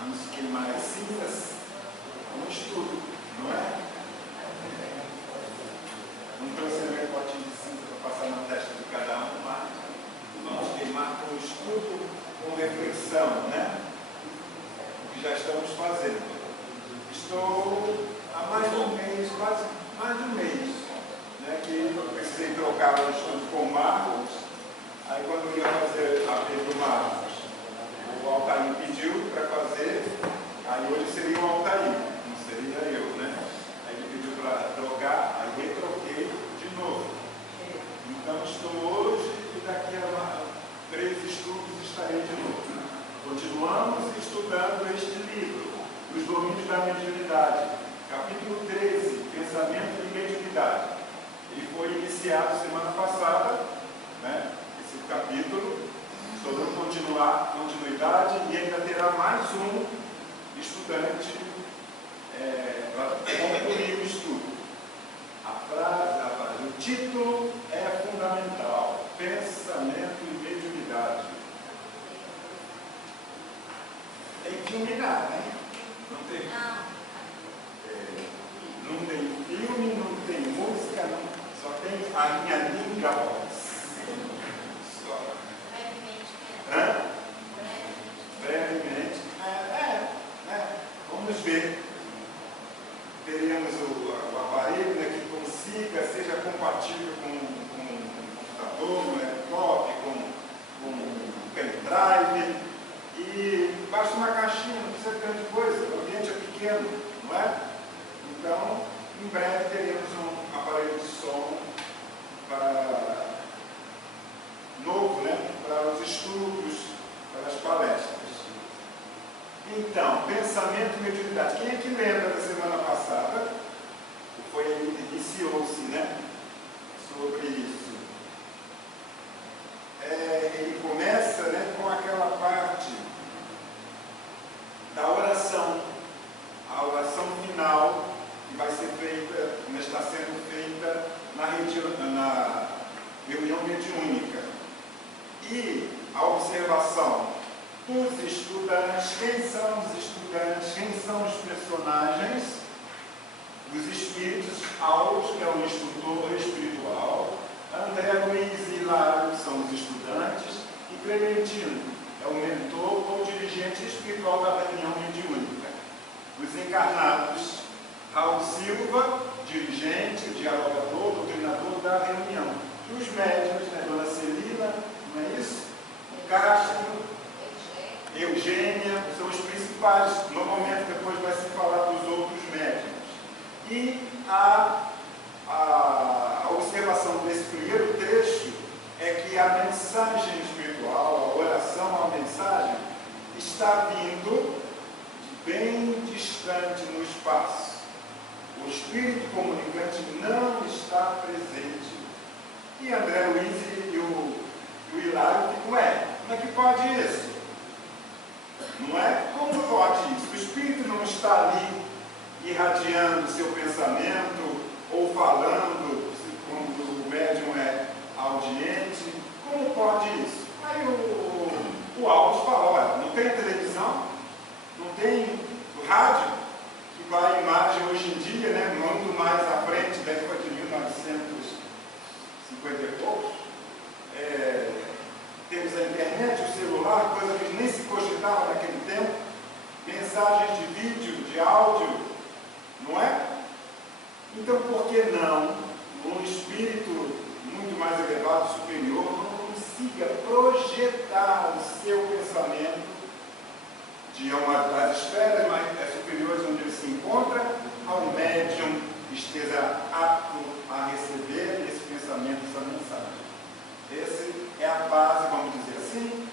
Vamos queimar as cinzas no estudo, não é? Não trouxe meu potinho de cinza para passar na testa de cada um, mas vamos queimar com estudo, com reflexão, né? O que já estamos fazendo. Estou há mais de um mês, quase mais de um mês, né, que eu precisei trocar o estudo com o Marcos. Aí quando eu ia fazer a vez do Marcos, o Altair pediu para fazer, aí hoje seria o Altair, não seria eu, né? Aí ele pediu para trocar, aí retroquei de novo. Então estou hoje e daqui a 3 estudos estarei de novo. Continuamos estudando este livro, Os Domínios da Mediunidade, capítulo 13, Pensamento de Mediunidade. Ele foi iniciado semana passada, né? Esse capítulo, sobre continuidade, e ainda terá mais um estudante para concluir o estudo. O título é fundamental: Pensamento e Mediunidade. Tem que iluminar, né? Não tem? Não tem filme, não tem música, não. Só tem a minha linda voz. Só. Brevemente. Vamos ver. Teremos o aparelho, né, que consiga, seja compatível com o computador, no laptop, com o pendrive. E basta uma caixinha, não precisa de grande coisa, o ambiente é pequeno, não é? Então, em breve teremos um aparelho de som novo, né? Para os estudos, para as palestras. Então, pensamento e mediunidade. Quem é que lembra da semana passada? Iniciou-se, né? Sobre isso. Ele começa, né, com aquela parte da oração. A oração final que vai ser feita, como está sendo feita na reunião mediúnica. E a observação dos estudantes. Quem são os estudantes? Quem são os personagens? Os espíritos, Aulus, que é o instrutor espiritual, André Luiz e Hilário, que são os estudantes, e Clementino, é o mentor ou dirigente espiritual da reunião mediúnica. Os encarnados, Raul Silva, dirigente, dialogador, doutrinador da reunião. E os médiuns, né, Dona Celina, não é isso? O Castro, Eugênia, são os principais. Normalmente depois vai se falar dos outros médiuns. E a observação desse primeiro trecho é que a mensagem espiritual, a oração, a mensagem, está vindo de bem distante no espaço. O espírito comunicante não está presente. E André Luiz e o Hilário ficam, como é que pode isso? Não é? Como pode isso? O espírito não está ali irradiando seu pensamento ou falando, quando o médium é audiente. Como pode isso? Aí o Aulus fala, olha, não tem televisão, não tem o rádio, que vai a imagem hoje em dia, né, muito mais à frente da época de 1950 e poucos. Temos a internet, o celular, coisa que nem se cogitava naquele tempo, mensagens de vídeo, de áudio, não é? Então, por que não um espírito muito mais elevado, superior, não consiga projetar o seu pensamento de uma das esferas mais superiores onde ele se encontra, ao médium que esteja apto a receber esse pensamento, essa mensagem? Essa é a base, vamos dizer assim,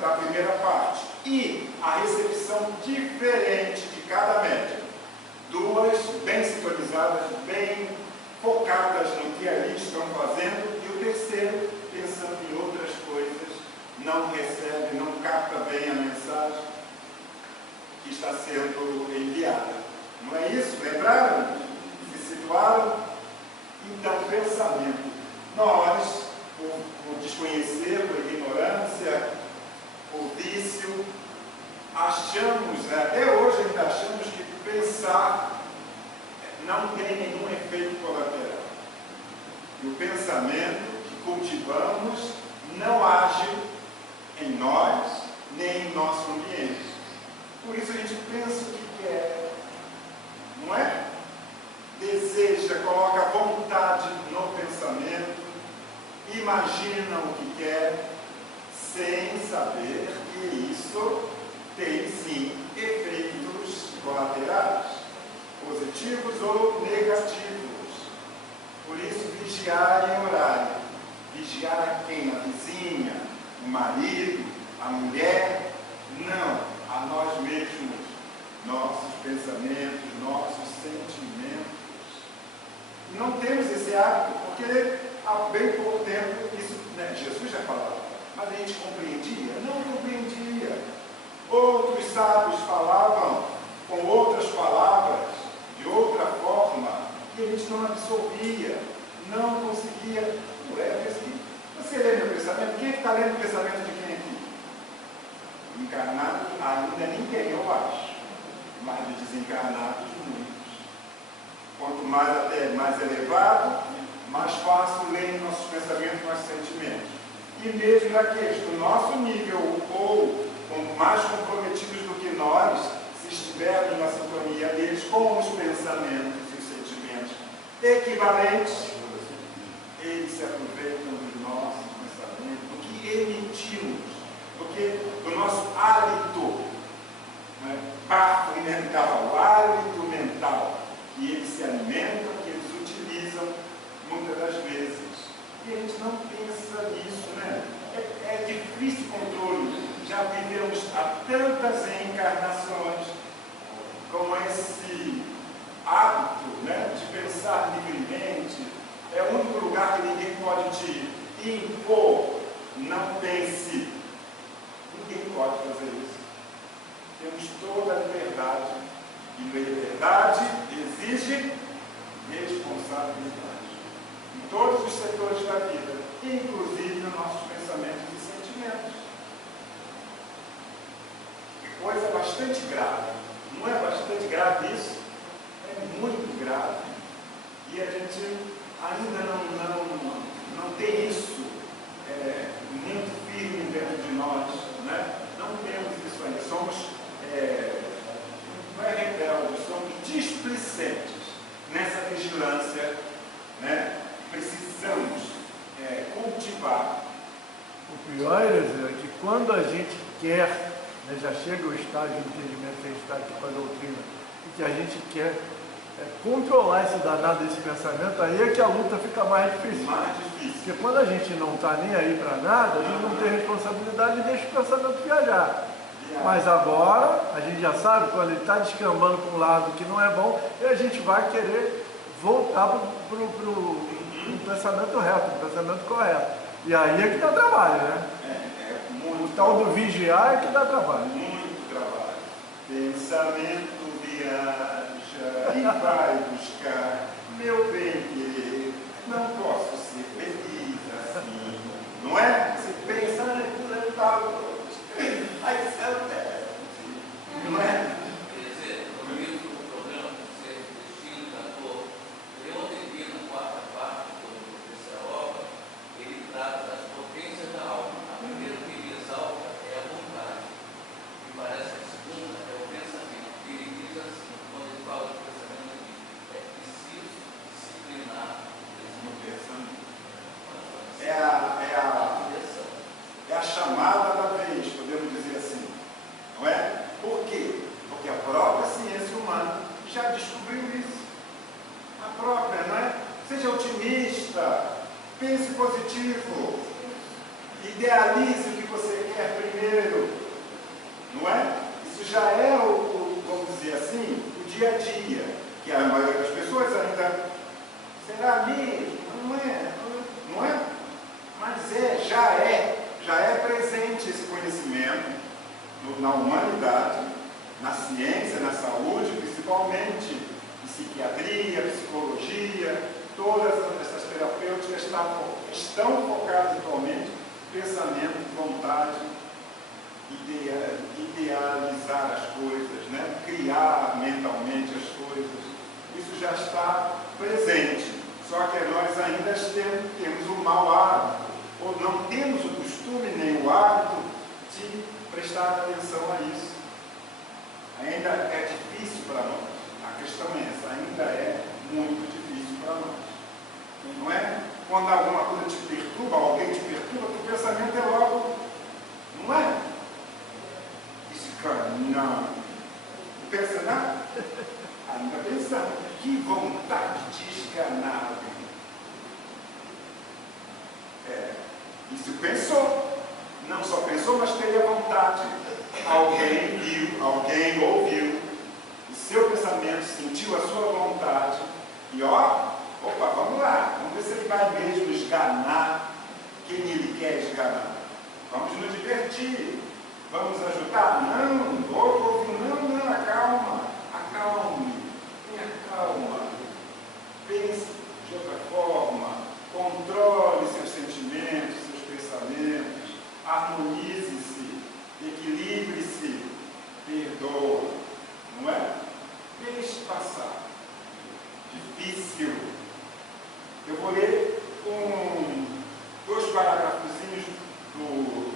da primeira parte. E a recepção diferente de cada médium. Duas bem sintonizadas, bem focadas no que ali estão fazendo, e o terceiro, pensando em outras coisas, não recebe, não capta bem a mensagem que está sendo enviada. Não é isso? Lembraram? Se situaram? Então, pensamento. Nós, por desconhecer, por ignorância, por vício, achamos, até hoje ainda achamos que pensar não tem nenhum efeito colateral. E o pensamento que cultivamos não age em nós, nem em nosso ambiente. Por isso a gente pensa o que quer, não é? Deseja, coloca vontade no pensamento, imagina o que quer, sem saber que isso tem sim efeitos colaterais, positivos ou negativos. Por isso, vigiar e orar. Vigiar a quem? A vizinha, o marido, a mulher? Não, a nós mesmos, nossos pensamentos, nossos sentimentos. Não temos esse hábito, porque há bem pouco tempo, isso, né, Jesus já falava, mas a gente compreendia? Não compreendia. Outros sábios falavam com outras palavras, de outra forma, e a gente não absorvia, não conseguia. Você lê meu pensamento? Quem é que está lendo o pensamento de quem aqui? Encarnados ainda ninguém, eu acho, mas de desencarnados muitos. Quanto mais até mais elevado, mais fácil ler nossos pensamentos, nossos sentimentos. E mesmo daqueles do nosso nível ou mais comprometidos do que nós, se estivermos na sintonia deles com os pensamentos e os sentimentos equivalentes, eles se aproveitam dos nossos pensamentos, do que emitimos, do nosso hálito, né? Parto mental, o hálito mental, que eles se alimentam, que eles utilizam muitas das vezes. E a gente não pensa nisso, né? É difícil controle. Já vivemos há tantas encarnações com esse hábito, né, de pensar livremente. É o único lugar que ninguém pode te impor. Não pense. Ninguém pode fazer isso. Temos toda a liberdade. E liberdade exige responsabilidade. Em todos os setores da vida, inclusive nos nossos pensamentos e sentimentos. Coisa bastante grave. Não é bastante grave isso? É muito grave. E a gente ainda não tem isso muito firme dentro de nós, né? Não temos isso ainda. Somos, não é rebeldes, somos displicentes nessa vigilância, né? Precisamos cultivar. O pior é que quando a gente quer, né, já chega o estágio de entendimento que a gente está aqui com a doutrina, e que a gente quer controlar esse danado desse pensamento, aí é que a luta fica mais difícil. Porque quando a gente não está nem aí para nada, a gente não tem responsabilidade e deixa o pensamento viajar. Mas agora, a gente já sabe, quando ele está descambando para um lado que não é bom, e a gente vai querer voltar para o pensamento reto, para o pensamento correto. E aí é que dá trabalho, né? O tal do vigiar é que dá trabalho. Muito trabalho. Pensamento viaja e vai buscar meu bem-querer. Não posso ser feliz assim. Não é? Você pensa, eu estava. Aí você não é? É a chamada da vez, podemos dizer assim, não é? Por quê? Porque a própria ciência humana já descobriu isso. A própria, não é? Seja otimista, pense positivo, idealize o que você quer primeiro, não é? Isso já é vamos dizer assim, o dia a dia, que a maioria das pessoas ainda, será mesmo? Não é? Não é? Mas já é presente esse conhecimento na humanidade, na ciência, na saúde, principalmente psiquiatria, psicologia, todas essas terapêuticas estão focadas atualmente em pensamento, vontade, materializar as coisas, né? Criar mentalmente as coisas. Isso já está presente. Só que nós ainda temos o mau hábito, ou não temos o costume nem o hábito de prestar atenção a isso. Ainda é difícil para nós. A questão é essa, ainda é muito difícil para nós. Não é? Quando alguma coisa te perturba, alguém te perturba, o pensamento é logo, não é? Esse cara, não. Pensa nada? Ainda pensando. Que vontade de esganar alguém. E se pensou, não só pensou, mas teria vontade. Alguém viu, alguém ouviu, o seu pensamento sentiu a sua vontade, e opa, vamos lá, vamos ver se ele vai mesmo esganar quem ele quer esganar. Vamos nos divertir, vamos ajudar? Não, outro ouviu, não, acalme, tenha calma, pense de outra forma, controle seus sentimentos, seus pensamentos, harmonize-se, equilibre-se, perdoa, não é? Deixe passar. Difícil. Eu vou ler dois parágrafozinhos do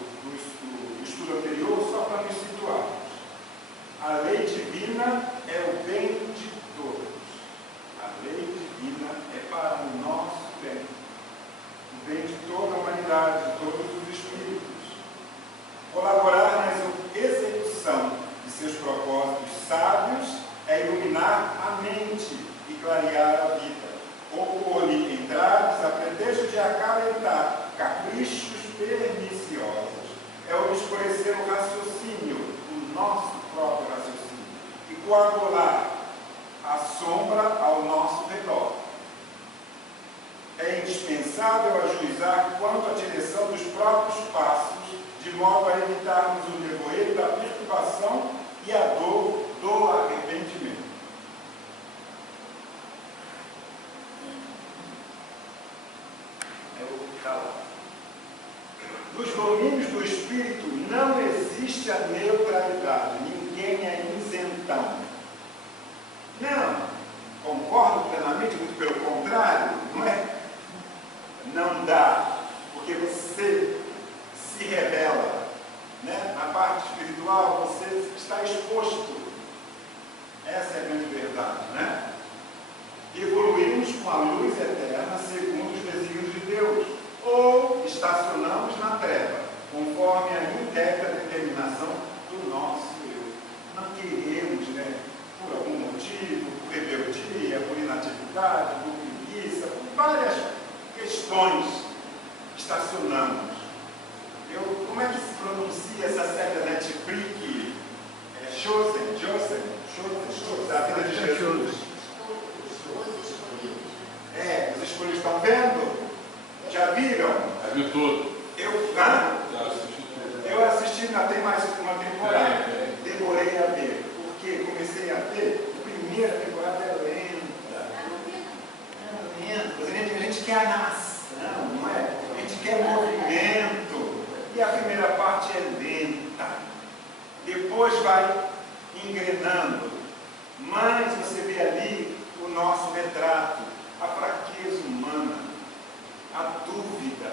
estudo anterior, só para nos situarmos. A lei divina é o bem de todos. A lei divina é para o nosso bem. O bem de toda a humanidade, de todos os espíritos. Colaborar na execução de seus propósitos sábios é iluminar a mente e clarear a vida. Opor-lhe entraves a pretexto de acalentar caprichos perniciosos é obscurecer o raciocínio, o nosso próprio raciocínio, e coagular a sombra ao nosso redor. É indispensável ajuizar quanto à direção dos próprios passos, de modo a evitarmos o nevoeiro da perturbação e a dor do arrependimento. Nos domínios do Espírito não existe a neutralidade, ninguém é isentão. Não, concordo plenamente, muito pelo contrário, não é? Não dá, porque você se revela, né? Na parte espiritual você está exposto. Essa é a grande verdade, né? Evoluímos com a luz eterna segundo os desígnios de Deus, ou estacionamos na treva, conforme a íntegra determinação do nosso eu. Não queremos, né? Por algum motivo, por rebeldia, por inatividade, por preguiça, por várias questões, estacionamos. Como é que se pronuncia essa série da Netflix? Chosen, a vida de Jesus. Os escolhidos estão vendo? Já viram? Já viu tudo? Eu assisti, ainda tem mais uma temporada. Demorei a ver, porque comecei a ver, a primeira temporada é lenta. A gente quer animação, não é? A gente quer movimento. E a primeira parte é lenta. Depois vai engrenando. Mas você vê ali o nosso retrato, a fraqueza humana, a dúvida,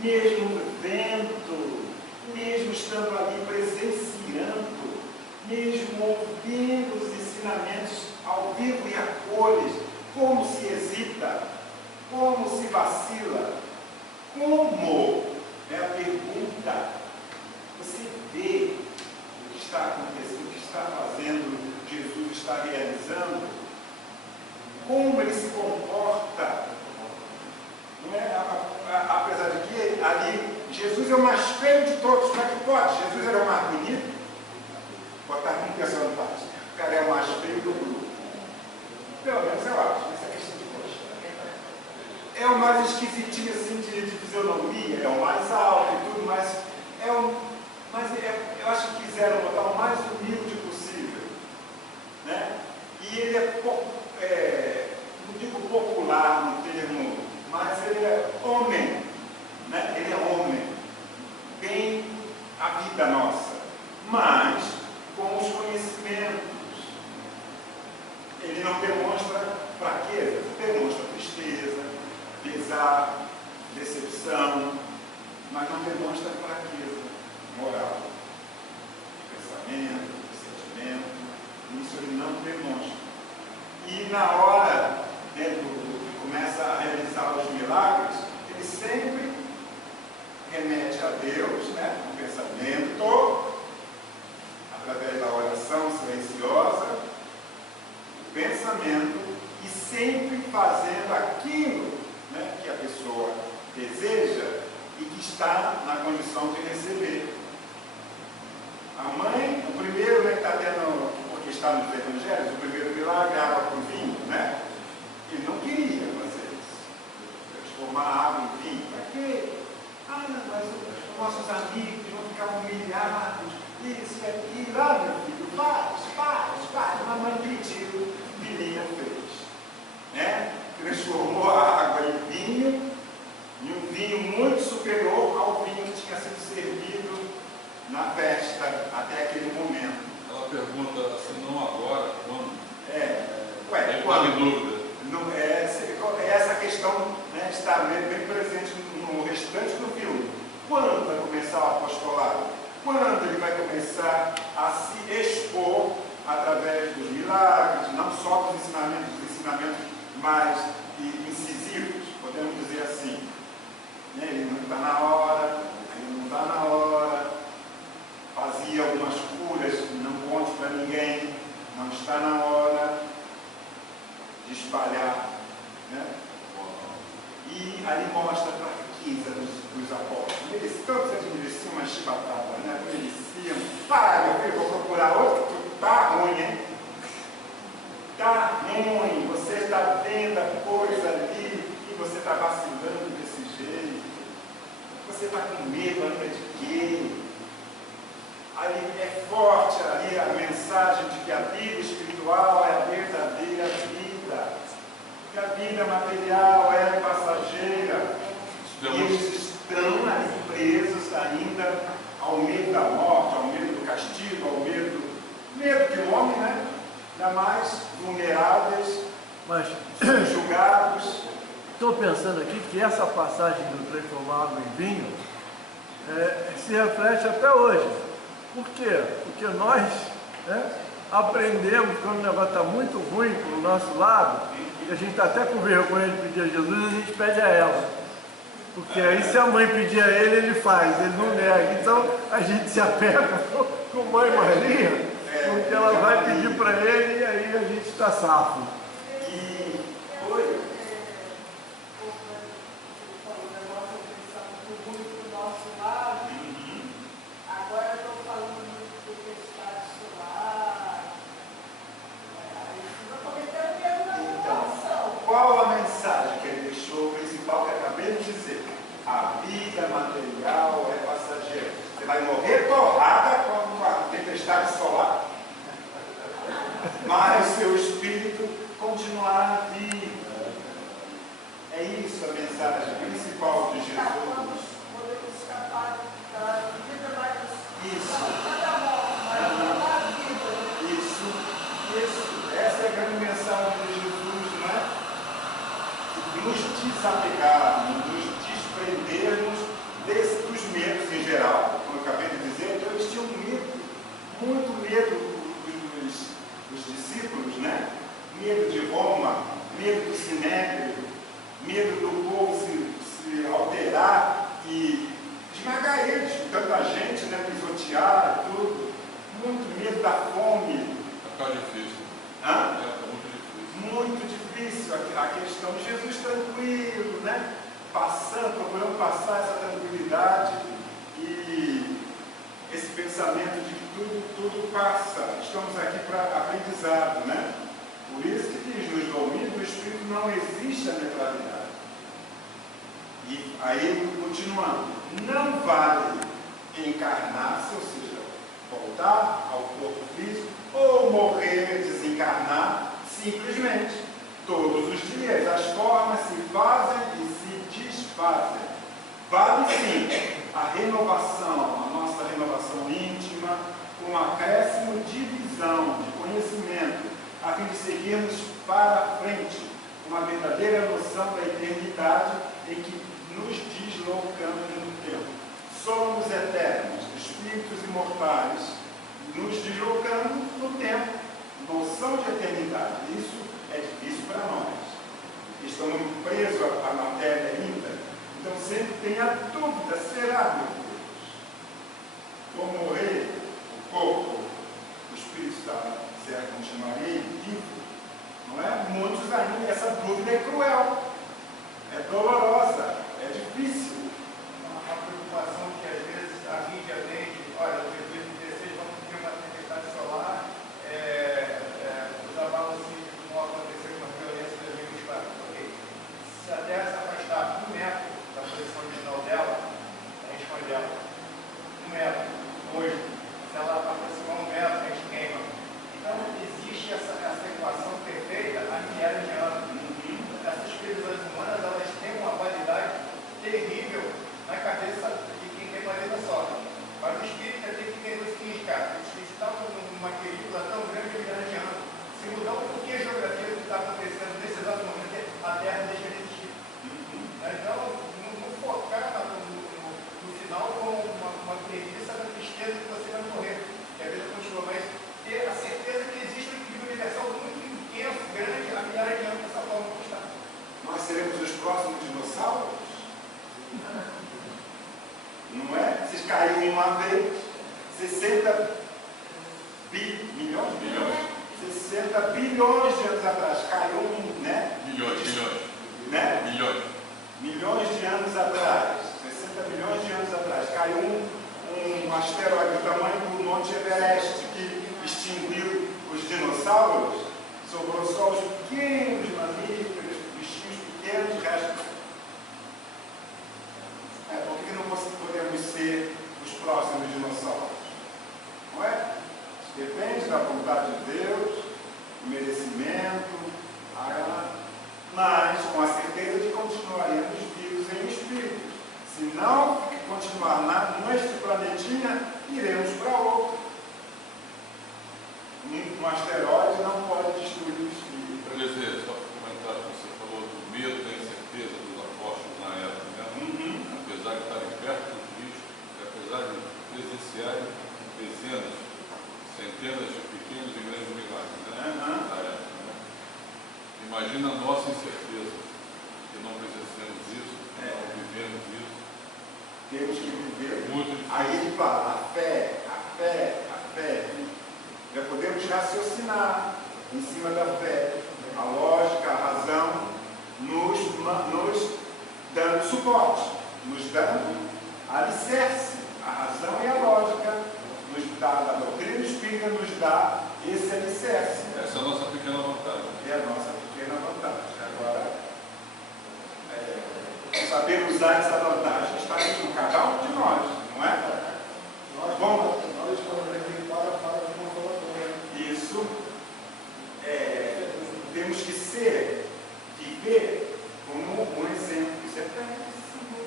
mesmo vendo, mesmo estando ali presenciando, mesmo ouvindo os ensinamentos ao vivo e a cores, como se hesita, como se vacila, como é a pergunta. Você vê o que está acontecendo, o que está fazendo, Jesus está realizando, como ele se comporta. Não é? Apesar de que ali Jesus é o mais feio de todos, como é que pode? Jesus era o mais bonito? Botar como pessoa no passo. O cara é o mais feio do grupo. Pelo menos eu acho, essa questão de gostar. É o mais esquisitinho assim de fisionomia, é o mais alto e tudo, mas eu acho que quiseram botar o mais humilde possível. Né? E ele é pouco, não digo popular no termo, mas ele é homem, né? Ele é homem, bem a vida nossa, mas sentimentos. Ele não demonstra fraqueza, demonstra tristeza, pesar, decepção, mas não demonstra fraqueza moral, de pensamento, de sentimento. Isso ele não demonstra. E na hora, né, que começa a realizar os milagres, ele sempre remete a Deus, né, no pensamento, através da oração silenciosa, o pensamento, e sempre fazendo aquilo, né, que a pessoa deseja e que está na condição de receber. A mãe, o primeiro, né, que está tendo, porque está nos evangelhos, o primeiro milagre é água para o vinho, né? Ele não queria fazer isso, transformar a água em vinho. Para quê? Ah, mas os nossos amigos vão ficar humilhados, isso e aquilo. Ah, meu filho, faz. A mamãe pediu, o menino fez. Né? Transformou a água em vinho, e um vinho muito superior ao vinho que tinha sido servido na festa, até aquele momento. Ela pergunta assim, não agora, quando? Quando? Em dúvida. Não, essa questão, né, está bem presente no restante do filme. Quando vai começar o apostolado? Quando ele vai começar a se expor através dos milagres, não só dos ensinamentos mais incisivos, podemos dizer assim. Ele não está na hora, fazia algumas curas, não conte para ninguém, não está na hora de espalhar, né? E ali mostra a fraqueza dos apóstolos. Todos eles mereciam uma chibatada, né? Mereciam. Meu filho, vou procurar outro, que está ruim, hein? Está ruim, você está vendo a coisa ali e você está vacilando desse jeito. Você está com medo ainda de quê? Ali é forte ali a mensagem de que a vida espiritual é a verdadeira vida. Que a vida material é passageira. E eles estão ali presos ainda ao medo da morte, ao medo do castigo, ao medo do homem, né? Ainda mais vulneráveis, Mas julgados. estou pensando aqui que essa passagem do transformar água em vinho se reflete até hoje. Por quê? Porque nós, né, aprendemos, quando o negócio está muito ruim para o nosso lado, e a gente está até com vergonha de pedir a Jesus, a gente pede a ela. Porque aí se a mãe pedir a ele, ele faz, ele não nega. Então a gente se apega com mãe Maria, porque ela vai pedir para ele e aí a gente está safo. Qual a mensagem que ele deixou, principal que eu acabei de dizer? A vida material é passageira. Você vai morrer torrada com a tempestade solar, mas seu espírito continuará vivo. É isso a mensagem principal de Jesus. Isso. Essa é a grande mensagem de Jesus, não é? Nos desapegarmos, nos desprendermos dos medos em geral, como eu acabei de dizer. Então eles tinham medo, muito medo dos discípulos, né? Medo de Roma, medo do Sinédrio, medo do povo se alterar e esmagar eles, tanta gente, né? Pisotear, tudo. Muito medo da fome. Está difícil. Hã? Muito difícil. Muito difícil a questão. Jesus tranquilo, né? Procurando passar essa tranquilidade e esse pensamento de que tudo passa. Estamos aqui para aprendizado, né? Por isso que diz, nos domínios do Espírito não existe a neutralidade. E aí, continuando, não vale encarnar-se, ou seja, voltar ao corpo físico, ou morrer, desencarnar, simplesmente. Todos os dias as formas se fazem e se desfazem. Vale sim a renovação, a nossa renovação íntima, com um acréscimo de visão. visão, de conhecimento, a fim de seguirmos para frente uma verdadeira noção da eternidade em que nos deslocamos no tempo. Somos eternos, espíritos imortais, nos deslocando no tempo. Noção de eternidade. Isso é difícil para nós. Estamos presos à matéria ainda. Então sempre tem a dúvida, será, meu Deus? Vou morrer, o corpo, o espírito está, será que continuarei vivo? Não é? Muitos ainda, essa dúvida é cruel, é dolorosa, é difícil. Uma preocupação que às vezes a mídia vende, olha, em 2016 vamos ter uma tempestade solar, os abalos vão acontecer com a violência de 2024. Okay. Se a Terra se afastar 1 metro da posição original dela, a gente congela. 1 metro. Hoje, se ela aproximar 1 metro, a gente queima. Então, existe essa equação perfeita há milhares de anos. Essas previsões humanas, elas têm uma validade terrível na cabeça de quem tem planeta Sol. Para o espírito, tem que entender o seguinte, cara, o espírito está numa película tão grande há milhares de anos. Se mudar um pouquinho a geografia do que está acontecendo nesse exato momento, a Terra deixa de existir. Então, não focar no final como uma premissa da tristeza que você vai morrer, que a vida continua, mas ter a certeza que existe um equilíbrio universal muito intenso, grande, há milhares de anos dessa forma como está. Nós seremos os próximos dinossauros? Não é? Vocês caíram uma vez, 60 bilhões? 60 bilhões de anos atrás, caiu né? Milhões de anos atrás, 60 milhões de anos atrás, caiu um asteroide do tamanho do Monte Everest que extinguiu os dinossauros, sobrou só os pequenos mamíferos, bichinhos pequenos, restos. Por que não podemos ser os próximos dinossauros? Não é? Depende da vontade de Deus, do merecimento, mas com a certeza de continuaremos vivos em espírito. Se não continuar neste planetinha, iremos para outro. Um asteroide não pode destruir o espírito. Para dizer, só para comentar o que você falou do medo da incerteza dos apóstolos na época, né? Apesar de estarem perto do Cristo, apesar de presenciarem dezenas, centenas de pequenos e grandes milagres, né? Na época, né? Imagina a nossa incerteza, que não presenciamos isso, não vivemos isso. Temos que viver. Muito difícil. Aí ele fala, a fé. Já podemos raciocinar em cima da fé. A lógica, a razão, nos dando suporte, nos dando alicerce. A razão e a lógica nos dá, a doutrina espírita nos dá esse alicerce. Essa é a nossa pequena vantagem. É a nossa pequena vantagem. Agora, saber usar essa vantagem está em cada um de nós, não é? Nós estamos aqui para o Consolador. Isso. Temos que viver como um exemplo. Isso é péssimo.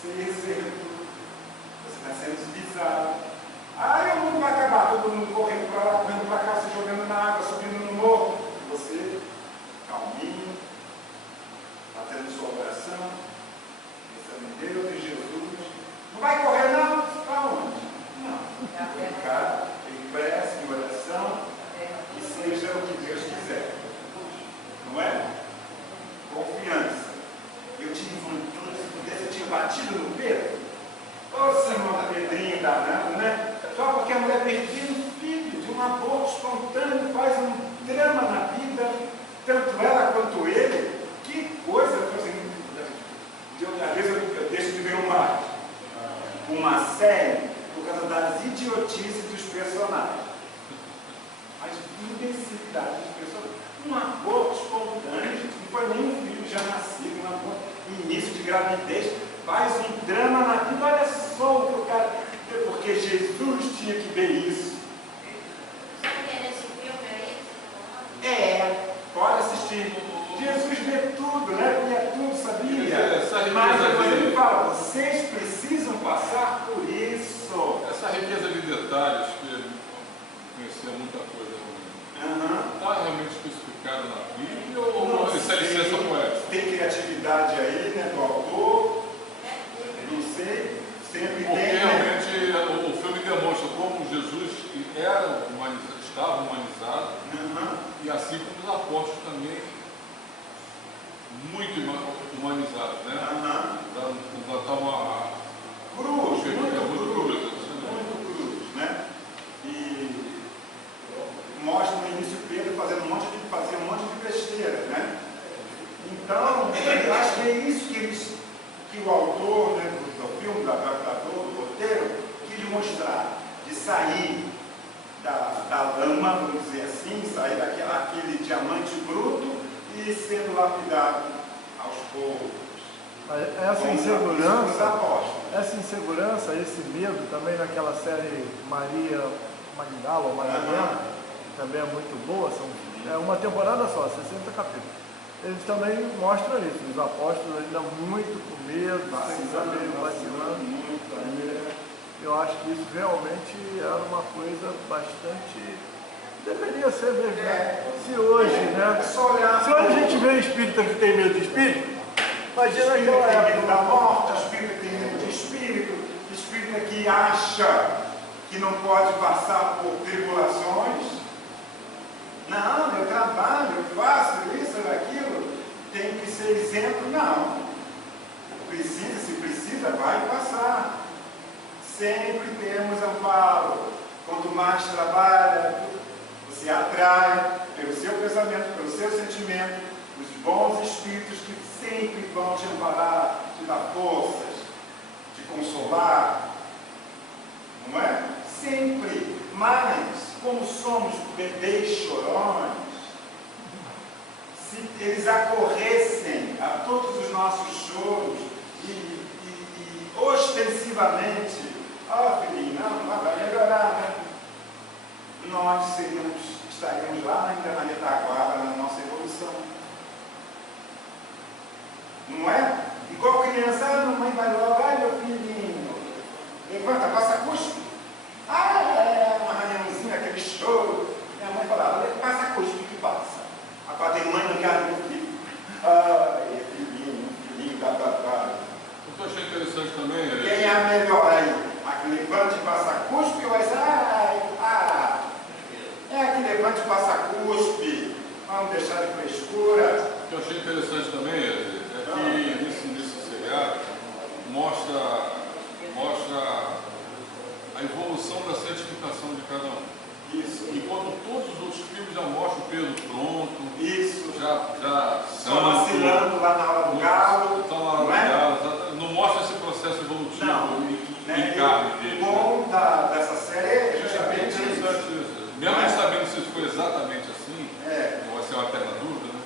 Ser exemplo. Você está sendo pisado. O mundo vai acabar, todo mundo correndo para lá, correndo para cá, se jogando na água, subindo no morro. Você, calminho, fazendo sua oração, pensando em Deus e Jesus. Não vai correr não? Para onde? Não. Ficar em prece, em oração, e seja o que Deus quiser. Não é? Confiança. Eu tive vontade, se pudesse, eu tinha batido no Pedro. Ô Senhor Pedrinho danado, né? Só porque a mulher perdia um filho de um aborto espontâneo, faz um drama na vida, tanto ela quanto ele. Que coisa, às vezes eu deixo de ver uma série por causa das idiotices dos personagens. As imbecilidades dos personagens. Um aborto espontâneo, gente, não foi nem um filho já nascido, um aborto, início de gravidez, faz um drama na vida. Olha só o que o cara. Porque Jesus tinha que ver isso. Pode assistir. Jesus vê tudo, né? Via tudo, sabia? Mas ele fala, vocês precisam passar por isso. Essa riqueza de detalhes, que conhecia muita coisa estava humanizado, e assim como os apóstolos também, muito humanizados, né? Já estavam Cruz, muito cruz, muito cruz, né? E mostra no início Pedro fazia um monte de besteira, né? Então, eu acho que é isso que o autor, né, do filme, do roteiro, quis mostrar, de sair da lama, vamos dizer assim, sair daquele diamante bruto e sendo lapidado aos poucos. Essa insegurança, esse medo, também naquela série Maria Magdala ou Madalena, que também é muito boa, é uma temporada só, 60 capítulos. Eles também mostram isso, os apóstolos ainda muito com medo, sem saber, vacilando. Eu acho que isso realmente era uma coisa bastante... Deveria ser mesmo, né? Se hoje, né? Se hoje a gente vê espírita que tem medo de espírito, imagina aquela época. Tem medo da morte, espírita tem medo de espírita que acha que não pode passar por tribulações. Não, eu trabalho, eu faço isso, aquilo, tem que ser isento. Não. Se precisa, vai passar. Sempre temos amparo. Quanto mais trabalha, você atrai pelo seu pensamento, pelo seu sentimento, os bons espíritos que sempre vão te amparar, te dar forças, te consolar. Não é? Sempre. Mas, como somos bebês chorões, se eles acorressem a todos os nossos choros e ostensivamente, filhinho, não vai melhorar, né? Nós estaríamos lá ainda na retaguarda, na nossa evolução. Não é? Igual criança, a mamãe vai logo, meu filhinho, levanta, passa cuspe. Uma arranhãozinha, aquele choro. Minha mãe falava, passa cuspe que passa. Agora tem mãe no cara do filho. Filhinho, tá. O que eu achei interessante também é... Quem é melhor aí? A que levante e passa cuspe ou essa? É a que levante e passa cuspe. Vamos deixar de frescura. O que eu achei interessante também é que nesse seriado mostra a evolução da santificação de cada um. Isso. Enquanto todos os outros filmes já mostram o Pedro pronto, isso. já só vacilando lá na hora do galo. Não mostra esse processo evolutivo em carne dele. O bom dessa série é justamente isso. Mesmo não sabendo se foi exatamente assim, vai ser uma eterna dúvida, né?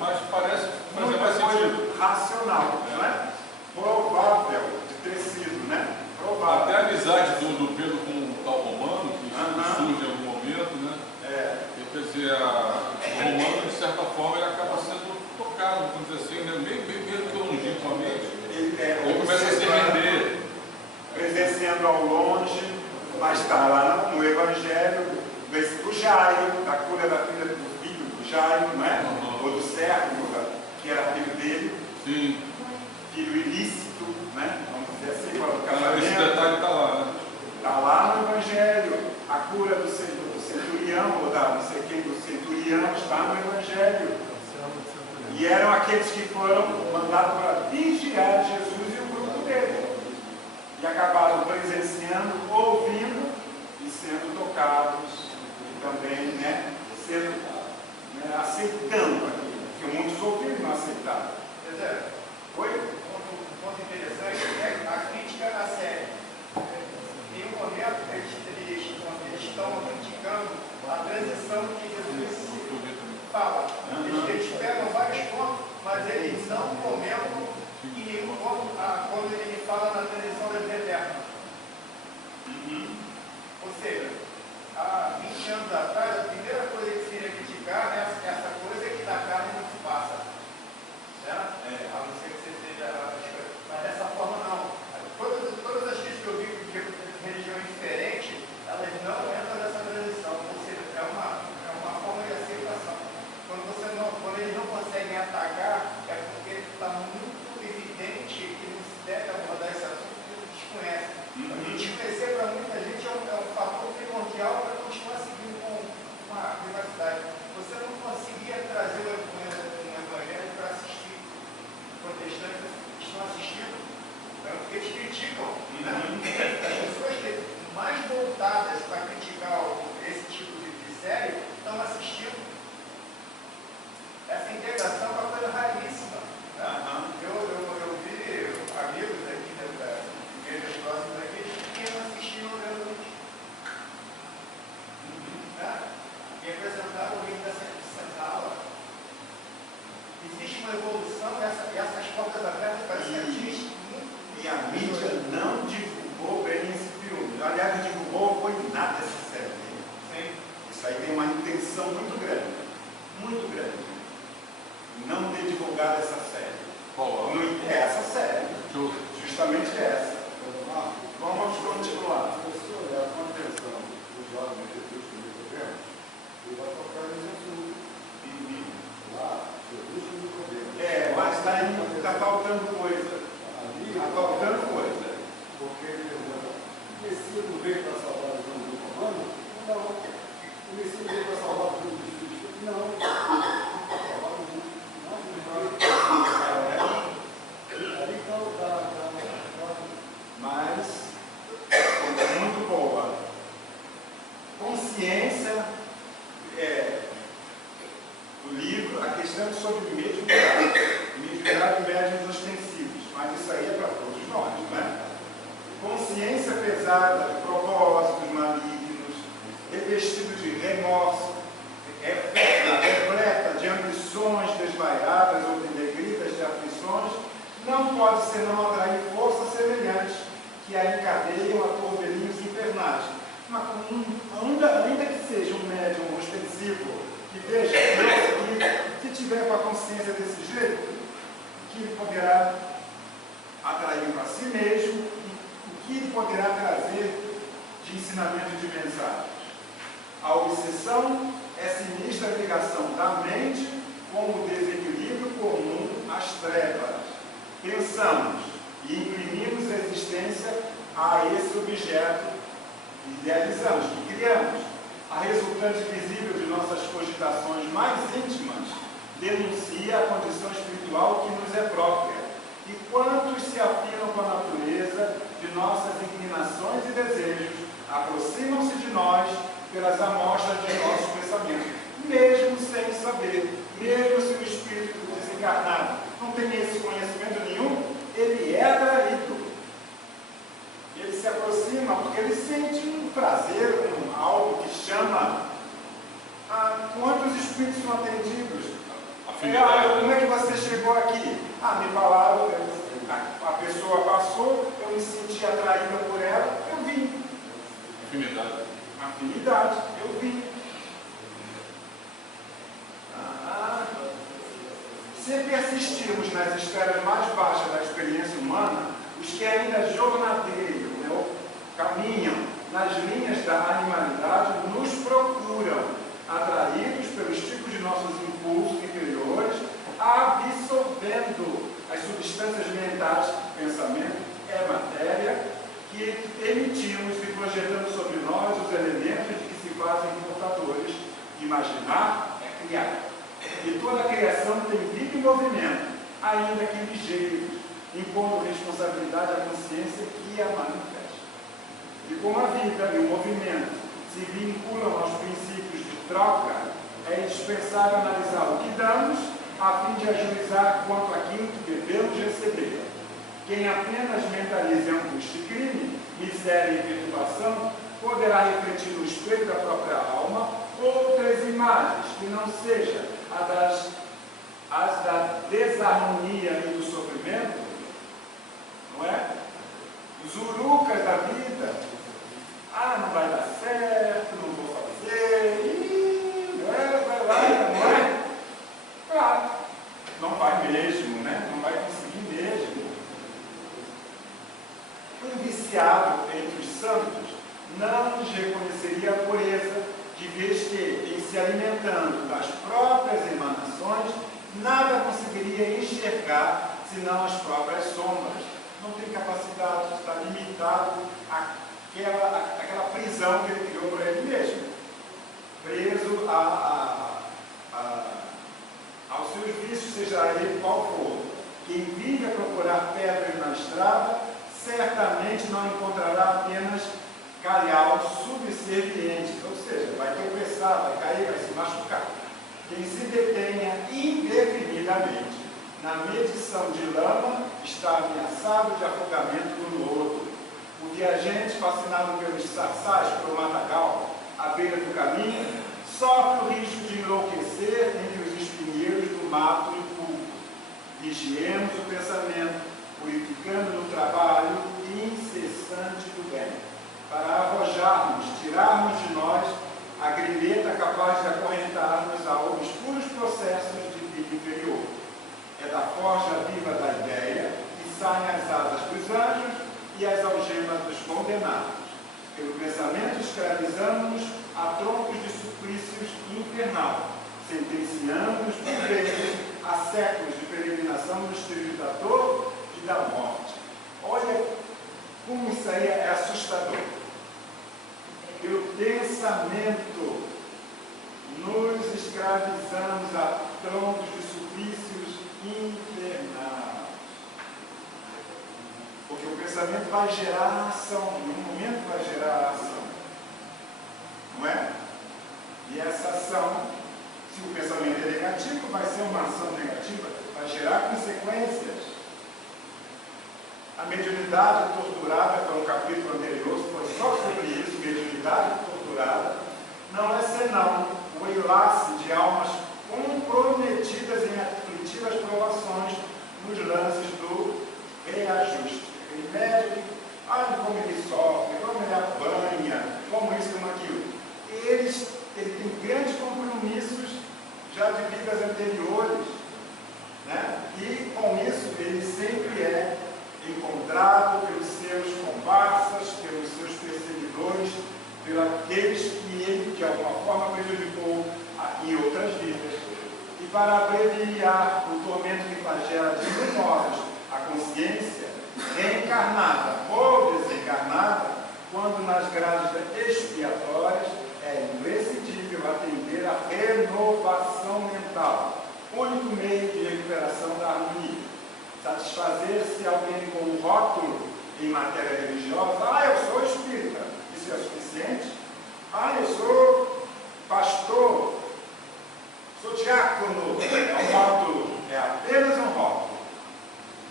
Mas parece fazer mais sentido. Racional, não é? Provável de ter sido, né? Provável. Até a amizade do Pedro com o tal Romano, que surge em algum momento, né? Quer dizer, o Romano, de certa forma, ele acaba sendo tocado, vamos dizer assim, né? Mesmo que longínquamente, ele começa a se render. Presenciando ao longe, mas está lá no Evangelho do Jairo, da cura da filha do filho do Jairo, não é? Ou do servo, que era filho dele. Sim. Filho ilícito, né? Vamos dizer assim, para o casamento. Esse detalhe está lá, né? Está lá no Evangelho. A cura do centurião, ou da não sei quem do centurião, está no Evangelho. E eram aqueles que foram mandados para vigiar Jesus e o grupo dele. E acabaram presenciando, ouvindo e sendo tocados. E também, né, sendo, aceitando aquilo. Porque muitos ouviram e não aceitaram. Oi? Um ponto interessante é a crítica à série. Em um momento eles estão criticando a transição que Jesus fala. Eles pegam vários pontos, mas eles não comentam em nenhum ponto quando ele fala na transição da vida eterna. Ou seja, há 20 anos atrás, a primeira coisa que se iria criticar é essa coisa que da carne não se passa. Certo? A não ser que você seja. Mas dessa forma não. Todas as críticas que eu vi de religiões diferentes, elas não entram nessa transição. Ou seja, é uma forma de aceitação. Quando eles não conseguem atacar, é porque está muito evidente que não se deve evolução, essas portas abertas parece que atingem muito. E a mídia não divulgou bem esse filme. Aliás, divulgou foi nada essa série. Sim. Isso aí tem uma intenção muito grande. Muito grande. Não ter divulgado essa série. Qual? É essa série. Justo. Justamente essa. Vamos continuar. Se você olhar com atenção os jovens Jesus que nós vemos, ele vai tocar nesse assunto. Lá, Jesus que nós vemos. Mas está faltando coisa. Está faltando coisa. Porque ele pergunta, o Messias não veio para salvar os homens do comando? Não. O Messias veio para salvar os homens dos filhos? Não. Salvar os homens. Ali está o Mas muito boa. Consciência, o livro, a questão é sobre mediunidade e médiuns ostensivos, mas isso aí é para todos nós, né? Consciência pesada de propósitos malignos, revestido de remorso, repleta de ambições desvairadas ou denegridas de aflições, não pode senão atrair forças semelhantes que a encadeiam a turbilhões infernais. Mas ainda que seja um médium ostensivo, que veja, que tiver com a consciência desse jeito, que ele poderá atrair para si mesmo, o que ele poderá trazer de ensinamento de mensagens. A obsessão é sinistra ligação da mente com o desequilíbrio comum às trevas. Pensamos e imprimimos existência a esse objeto, idealizamos, que criamos. A resultante visível de nossas cogitações mais íntimas denuncia a condição espiritual que nos é própria. E quantos se afinam com a natureza de nossas inclinações e desejos, aproximam-se de nós pelas amostras de nossos pensamentos, mesmo sem saber, mesmo se o espírito desencarnado não tem esse conhecimento nenhum, ele é atraído. Ele se aproxima porque ele sente um prazer, algo que chama. Quantos espíritos são atendidos? Como é que você chegou aqui? Me falaram, a pessoa passou, eu me senti atraída por ela, eu vim. Afinidade, eu vim. Se persistirmos nas esferas mais baixas da experiência humana, os que ainda jornadeiam, caminham nas linhas da animalidade, nos procuram, atraídos pelos tipos de nossos impulsos inferiores, absorvendo as substâncias mentais, pensamento é matéria, que emitimos e projetando sobre nós os elementos de que se fazem portadores. Imaginar é criar. E toda a criação tem vida e movimento, ainda que ligeiros, impondo responsabilidade à consciência que a manifesta. E como a vida e o movimento se vinculam aos princípios de troca, é indispensável analisar o que damos, a fim de ajuizar quanto àquilo que devemos receber. Quem apenas mentaliza angústia e crime, miséria e perturbação, poderá refletir no espelho da própria alma outras imagens que não sejam as da desarmonia e do sofrimento, não é? Os urucas da vida. Não vai dar certo, não vou fazer, vai lá, não é? Claro, não vai mesmo, né? Não vai conseguir mesmo. Um viciado entre os santos não nos reconheceria a pureza, de vez que, em se alimentando das próprias emanações, nada conseguiria enxergar senão as próprias sombras. Não tem capacidade, está limitado àquela prisão que ele criou para ele mesmo, preso aos seus vícios, seja ele qual for. Quem vive a procurar pedras na estrada, certamente não encontrará apenas calhau subservientes, ou seja, vai tropeçar, vai cair, vai se machucar. Quem se detenha indefinidamente na medição de lama está ameaçado de afogamento no lodo. O viajante, fascinado pelos sarsais pelo matagal à beira do caminho, sofre o risco de enlouquecer entre os espinheiros do mato impulso. Vigiemos o pensamento, purificando no trabalho incessante do bem, para arrojarmos, tirarmos de nós a grilheta capaz de acorrentar-nos a obscuros processos de vida inferior. É da forja viva da ideia que saem as asas dos anjos e as algemas dos condenados. Pelo pensamento escravizamos-nos a troncos de suplícios infernal, sentenciando-nos por vezes a séculos de peregrinação nos trilhos da dor e da morte. Olha como isso aí é assustador. Pelo pensamento nos escravizamos a troncos de suplícios infernais. Porque o pensamento vai gerar ação, em um momento vai gerar ação. Não é? E essa ação, se o pensamento é negativo, vai ser uma ação negativa, vai gerar consequências. A mediunidade torturada, foi um capítulo anterior, foi só sobre isso, mediunidade torturada, não é senão o enlace de almas comprometidas em aflitivas provações nos lances do reajuste. Aquele médico, como ele sofre, como ele apanha, como isso, como aquilo. Ele tem grandes compromissos já de vidas anteriores, né? E com isso ele sempre é encontrado pelos seus comparsas, pelos seus perseguidores, pelos aqueles que ele de alguma forma prejudicou em outras vidas. E para abreviar o tormento que flagela de mil modos a consciência, reencarnada ou desencarnada, quando nas grades expiatórias, é imprescindível atender à renovação mental, único meio de recuperação da harmonia. Satisfazer-se alguém com um rótulo em matéria religiosa, eu sou espírita, isso é suficiente? Eu sou pastor, sou diácono, é um rótulo, é apenas um rótulo.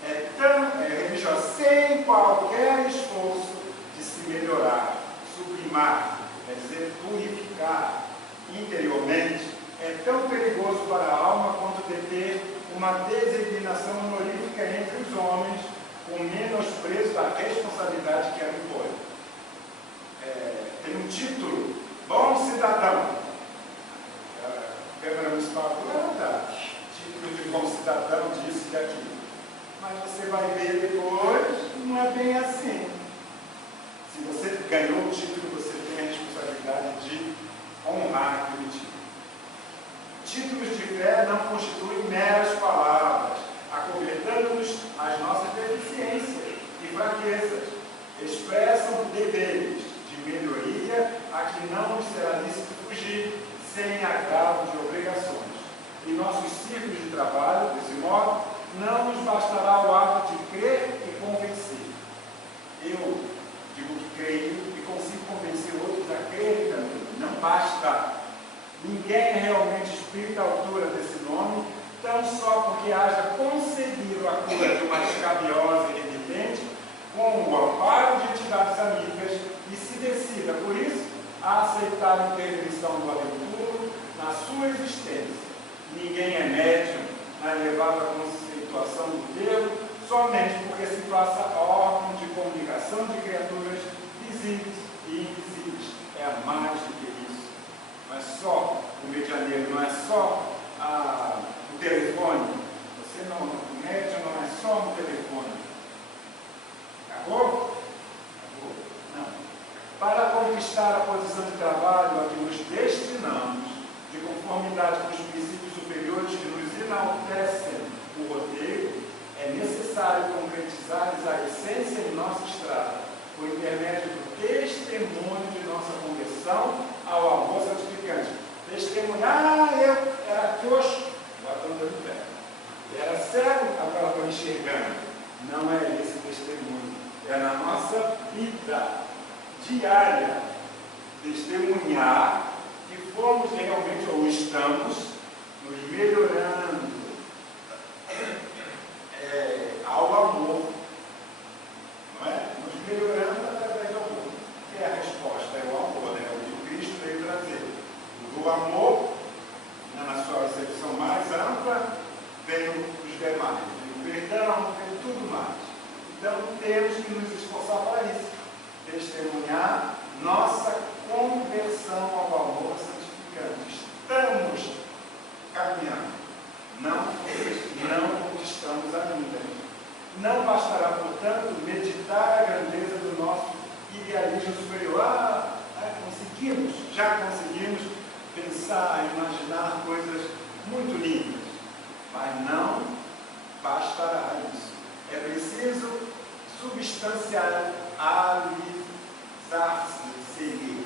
É religiosa, sem qualquer esforço de se melhorar, sublimar, quer dizer, purificar interiormente, é tão perigoso para a alma quanto deter uma designação honorífica entre os homens, com menosprezo da responsabilidade que ela impõe. Tem um título, bom cidadão. A Câmara Municipal dá título de bom cidadão disso e daquilo. Mas você vai ver depois, não é bem assim. Se você ganhou o título, você tem a responsabilidade de honrar aquele título. Títulos de fé não constituem meras palavras, acobertando-nos as nossas deficiências e fraquezas. Expressam deveres de melhoria a que não nos será lícito fugir, sem agravo de obrigações. Em nossos círculos de trabalho, desse modo, não nos bastará o ato de crer e convencer. Eu digo que creio e consigo convencer outros a crerem também. Não basta. Ninguém é realmente espírita à altura desse nome, tão só porque haja conseguido a cura de uma escabiosa e evidente, com o amparo de entidades amigas, e se decida, por isso, a aceitar a intervenção do além-túmulo na sua existência. Ninguém é médium na elevada conceituação do termo, somente porque se faça órgão de comunicação de criaturas visíveis e invisíveis. É mais do que isso. Não é só o medianeiro, não é só o telefone. Você não, o médium não é só um telefone. Acabou? Acabou? Não. Para conquistar a posição de trabalho a que nos destinamos, de conformidade com os princípios superiores que nos enaltecem o roteiro, é necessário concretizar a essência em nossa estrada, por intermédio do testemunho de nossa conversão ao amor santificante. Testemunhar, eu era coxo, agora estou andando de pé. Era cego, agora estou enxergando. Não é esse testemunho, é na nossa vida diária. Testemunhar que fomos realmente, ou estamos, nos melhorando ao amor, não é? Nos melhorando através do amor, que é a resposta, é o amor, né? O que Cristo veio trazer. Do amor, na sua acepção mais ampla, vem os demais. perdão, pelo tudo mais. Então temos que nos esforçar para isso, testemunhar nossa conversão ao amor santificante. Estamos caminhando, não conquistamos ainda. Não bastará, portanto, meditar a grandeza do nosso idealismo superior. Já conseguimos pensar, imaginar coisas muito lindas, mas não bastará isso. É preciso substancializar-se,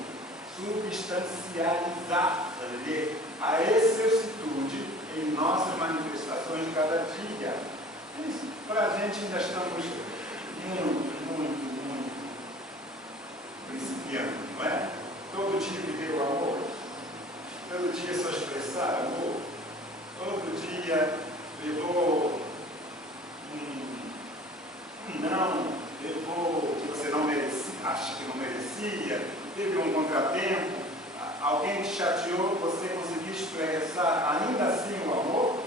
substancializar-lhe a excelsitude em nossas manifestações de cada dia. Isso, para a gente ainda estamos muito principiando, não é? Todo dia viver o amor, todo dia só expressar amor, todo dia levou não, levou que você não merecia, acha que não merecia, teve um contratempo, alguém te chateou, você conseguiu expressar ainda assim o amor.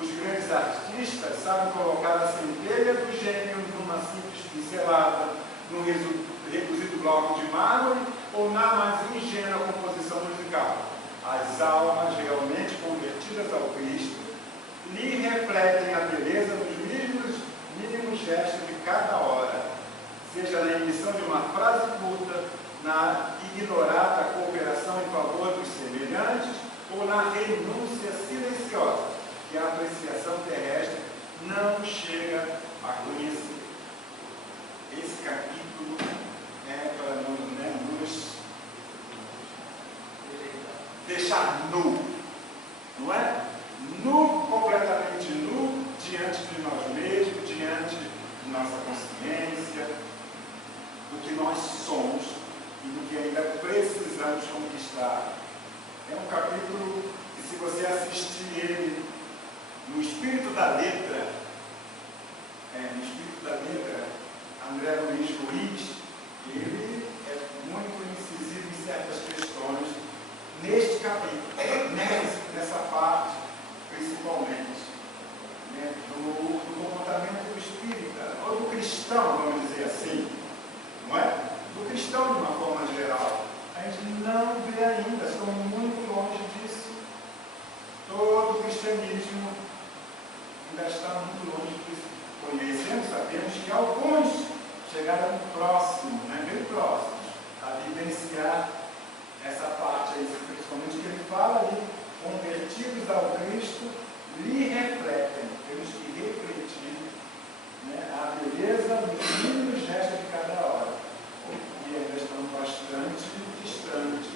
Os grandes artistas sabem colocar a centelha do gênio numa simples pincelada, num reduzido bloco de mármore ou na mais ingênua composição musical. As almas realmente convertidas ao Cristo lhe refletem a beleza dos mínimos gestos de cada hora, seja na emissão de uma frase curta, na ignorada cooperação em favor dos semelhantes ou na renúncia silenciosa que a apreciação terrestre não chega a conhecer. Esse capítulo é para nos deixar nu, não é? Nu, completamente nu, diante de nós mesmos, diante de nossa consciência, do que nós somos e do que ainda precisamos conquistar. É um capítulo que, se você assistir ele no espírito da letra, André Luiz Ruiz, ele é muito incisivo em certas questões neste capítulo, nessa parte principalmente, né, do comportamento do espírita, ou do cristão, vamos dizer assim, não é? Do cristão de uma forma geral. A gente não vê ainda, estamos muito longe disso. Todo o cristianismo ainda está muito longe disso. Conhecemos, sabemos que alguns chegaram próximos, bem próximos, a vivenciar essa parte aí, principalmente que ele fala ali, convertidos ao Cristo, lhe refletem. Temos que refletir, né, a beleza dos mínimos gestos de cada hora. E ainda estamos bastante distantes.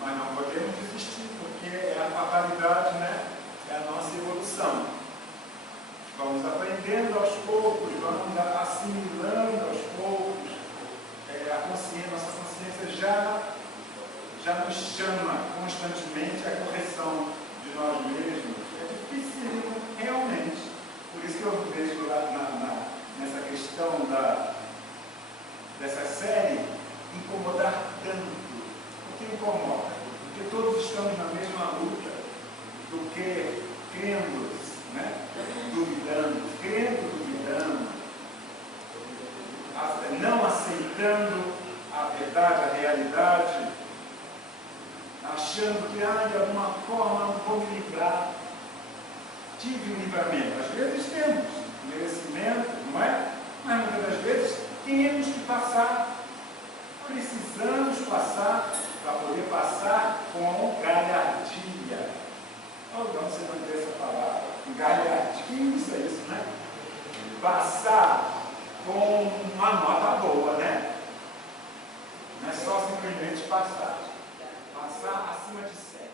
Mas não podemos desistir, porque é a fatalidade, né? É a nossa evolução. Vamos aprendendo aos poucos, vamos assimilando aos poucos. Nossa consciência já nos chama constantemente à correção de nós mesmos. É difícil, realmente. Por isso que eu vejo lá nessa questão dessa série incomodar tanto. O que incomoda? Porque todos estamos na mesma luta do que crendo, né? Duvidando, não aceitando a verdade, a realidade, achando que de alguma forma não vou me livrar. Tive um livramento. Às vezes temos merecimento, não é? Mas muitas das vezes temos que passar. Precisamos passar para poder passar com galhardia. Olha onde você vai ter essa palavra. Galhardia, isso, né? Passar com uma nota boa, né? Não é só simplesmente passar. Passar acima de 7.